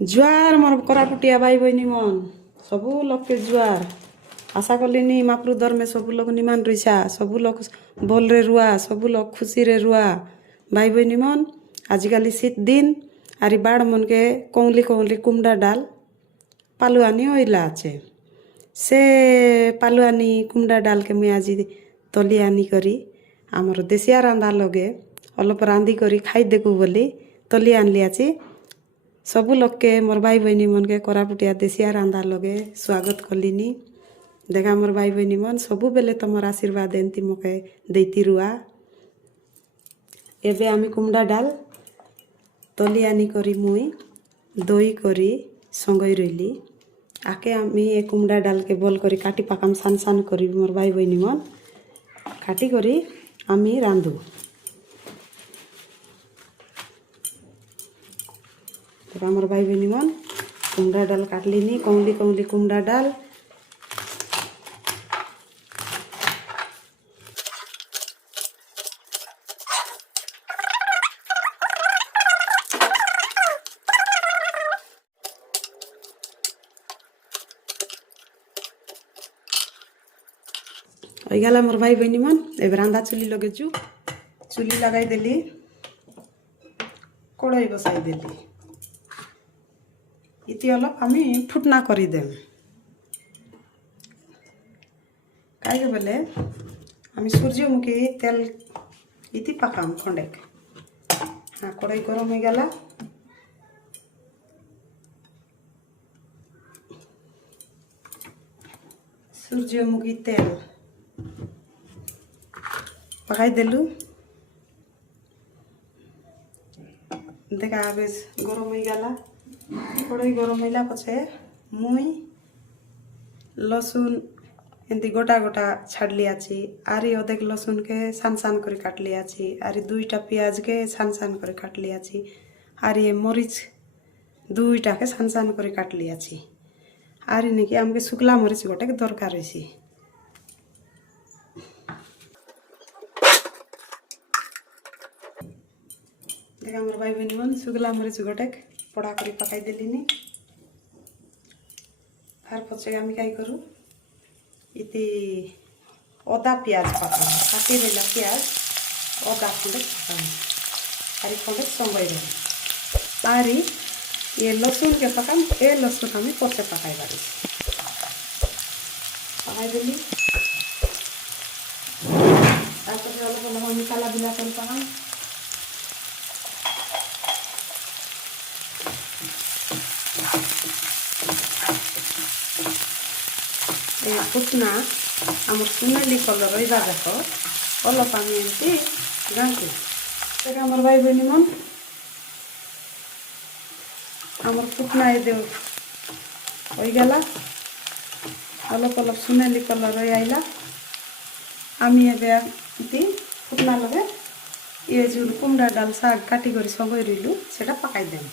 जुआर मोर कोरापुटिया भाई बहनी मन सबू लोग के जुआर आशा कलिनी मापरुदर में सबू लोग निमान रहीछा सबू लोग बोल रे रुआ सबू लोग खुशी रे रुआ भाई बहनी मन आजिकाली शीत दिन आरी बाड़ मन के कौली कौली कुमडा डाल पालुआनी ओइला आचे से पालुआनी कुमडा डाल के मुई आज तली आनी करी आमर देशिया रांधा लगे अलप रांधी करी खाई देखू बोली तली आनली आची सबू लोग के मोर भाई बहनी मन के कोरापुटिया देशिया रांधा लगे स्वागत कलिनी देखा मोर भाई बहनी मन सबू बेले तुम आशीर्वाद एंती मके देती रुआ एबे आमी कुमडा डाल तली आनी करी मुई दही करी संगई रही आके आमी ए कुमडा डाल के बोल करी काटी पाकाम सान सान करी मोर भाई बहनी मन काटी करी आमी रांधू तो मोर भाई बहनी मन कुमडा डाल काटलिनी कौली कौली कुमडा डाल गला मोर भाई बहनी मन ए रांधा चुली लगेचु चुली लगाई देली कड़ाई बसाई देली इति अलप आमी फुटना करी देम काहे बोले आमी सूर्यमुखी तेल इति पकाम खंडेक हाँ कड़ाई गरम हो गला सूर्यमुखी तेल पकाई देलु देखा आबे गरम हो गला कड़ाई गरम होला पछे मुई लसुन एंती गोटा गोटा छाड़ली आछि आरी अधेक लसुन के सान सान कर काटली आछि आरी दुईटा प्याज के सान सान कर काटली आछि आरी ये मरीच दुईटा के सान सान कर काटली आछि आरी नेकी आमके शुक्ला मरीच गोटे के दरकार होइछि देखा मोर भाई बहनी मन शुक्ला मरीच गोटे पड़ा करी पकाई देलिनी फार पचे आमी काई करू इति अदा प्याज पकाम काटी देला प्याज अदा खंडे पकाम आरी खंडे संगई रही आरी ये लसुन के पकाम ए लसुन आमी पचे पकाई बारी पकाई देली तारपरे अलग अलग आमी काला बिला कर पकाम फुटना आम सुनेली कलर रही जाक अलप आम एमती गाँठू देखा मोर भाई बहनी मन आमर फुटना ये हो गला अलप अलप सुनेली कलर रही आईला आमी एमती फुटना लगे ये जो कुमडा डाल शाग काटी कर संगई रही से पकाई देम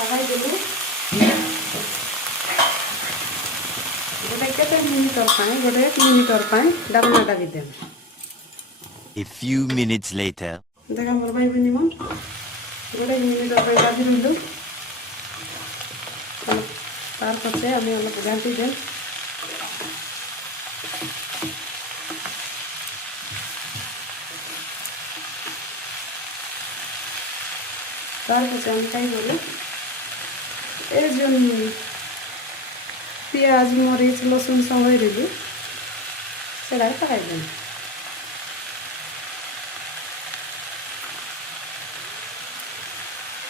पकाई देलु गोटे केते मिनिटर पाए गोटे 1 मिनिटर पाए डाबना डाबी them A few minutes later देखा मोर भाई बहनी मन गोटे मिनिटर पाए डाबी रहिलु तार पछे आमी अलप घांटी देम तार पछे आमी काई करू ए जो प्याज मरीच लसुन संगई रही से पकाई देम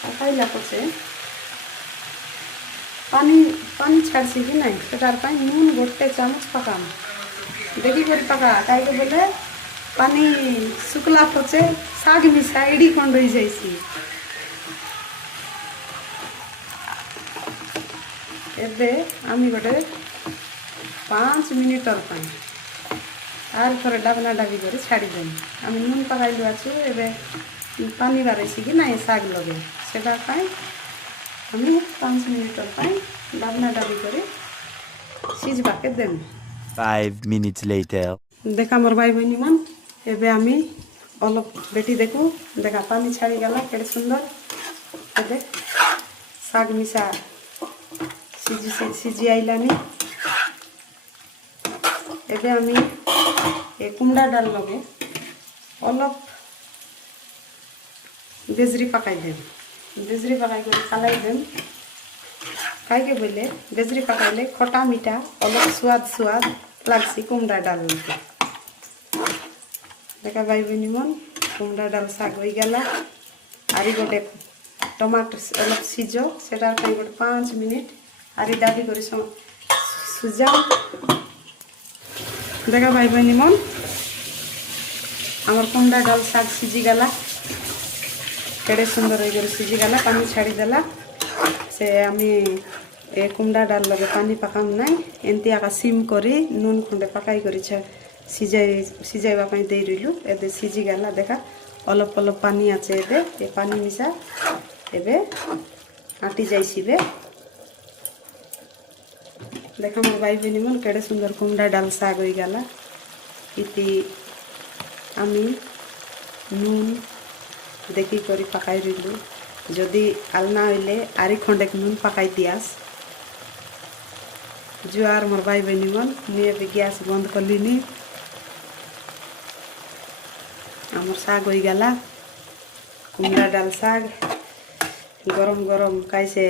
पकाइला पछे पानी पानी छाड़सी कि नहीं सेटार पाई नून गोटे चामच पकाम देखी कर पका कहीं बोले पानी शुक्ला पछे शाग मिसा एडी कौन रही जाइसी एबे आमी गोटे 5 मिनिटर पाई आर थोड़े डाबना डाबी कर छाड़ी देम आमी नून पकाइलु आछु एबे पानी बारैसी कि नहीं शाग लगे সেটা পাই আমি 5 মিনিট পাই ডালনা ডালি করে সিজবাকে দেন 5 minutes later. দেখা মোর ভাই বইনি মান এবে আমি অলপ বেটি দেখু দেখা পানি ছাড়ি গেল কেড়ে সুন্দর এবে শাক মিশা সিজি আইলানি এবে আমি এ কুমড়া ডাল লগে অলপ বেজরি পাকাই দেন বেজরি পাকাই করে খালাই দেন খাইকে বললে বেজরি পাকাইলে খটা মিঠা অলপ সুয়াদ লাগছি কুমড়া ডাল দেখা ভাই বোনি মন কুমড়া ডাল শাক হয়ে গেল আর গোটে টমাটো অলপ সিজ সেটার পাই গোটে 5 মিনিট আর ডালি করে সুজাও দেখা ভাই বোনি মন আমার কুমড়া ডাল শাক সিজি গেলা কেড়ে সুন্দর হয়ে গেল সিজি গেলা পানি ছাড়ি দেলা সে আমি এ কুমড়া ডাল লগে পানি পাকাম নাই এমতি আকা সিম করি নুন খুঁড়ে পাকাই করি সিজাইবা পাই দেই রইলু এবে সিজি গেলা দেখা অলপ অলপ পানি আছে এবে এ পানি মিশা এবে আটি যাইছিবে দেখা মোর ভাই বোনি মন কেড়ে সুন্দর কুমড়া ডাল শাক হয়ে গেলা ইতি আমি নুন দেখি করি পাকাই রইলু যদি আলনা হইলে আরি খন্ডেক নুন পাকাই দিয়াস জুয়ার মোর ভাই বোনি মন নিয়ে গ্যাস বন্ধ করলিনি আমার শাক হয়ে গেলা কুমড়া ডাল শাক গরম গরম খাইছে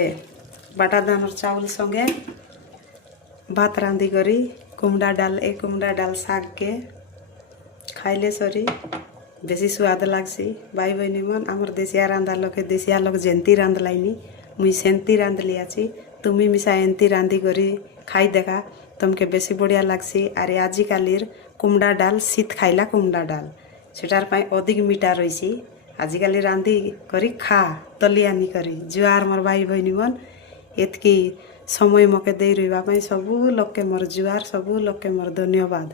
বাটা ধানের চাউল সঙ্গে ভাত রাঁধি করি কুমড়া ডাল শাককে খাইলে সরি বেশি স্বাদ লাগছি ভাই বইনি মন আমার দেশিয়া রান্ধার লোকে দেশিয়া লোক যেন্তি রাঁধলাইনি মুই সেন্তি রাঁধলি আছি তুমি মিশা এন্তি রাঁধি করি খাই দেখা তোমাকে বেশি বড়িয়া লাগছি আর আজিকালির কুমড়া ডাল শীত খাইলা কুমড়া ডাল সেটার পাই অধিক মিঠা রয়েছি আজিকালি রাঁধি করি খা তলিয়ানি করি জুয়ার মোর ভাই বইনি মন এতকি সময় মকে দেই রইবা পাই সবু লোককে মোর জুয়ার সবু লোককে মোর ধন্যবাদ।